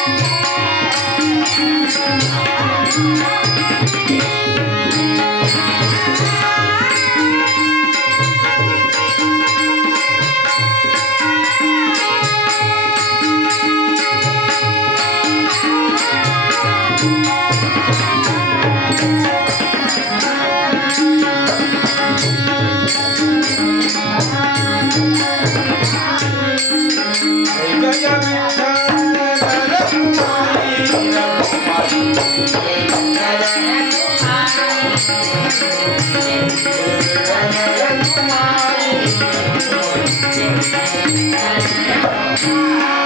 Thank you. Thank you.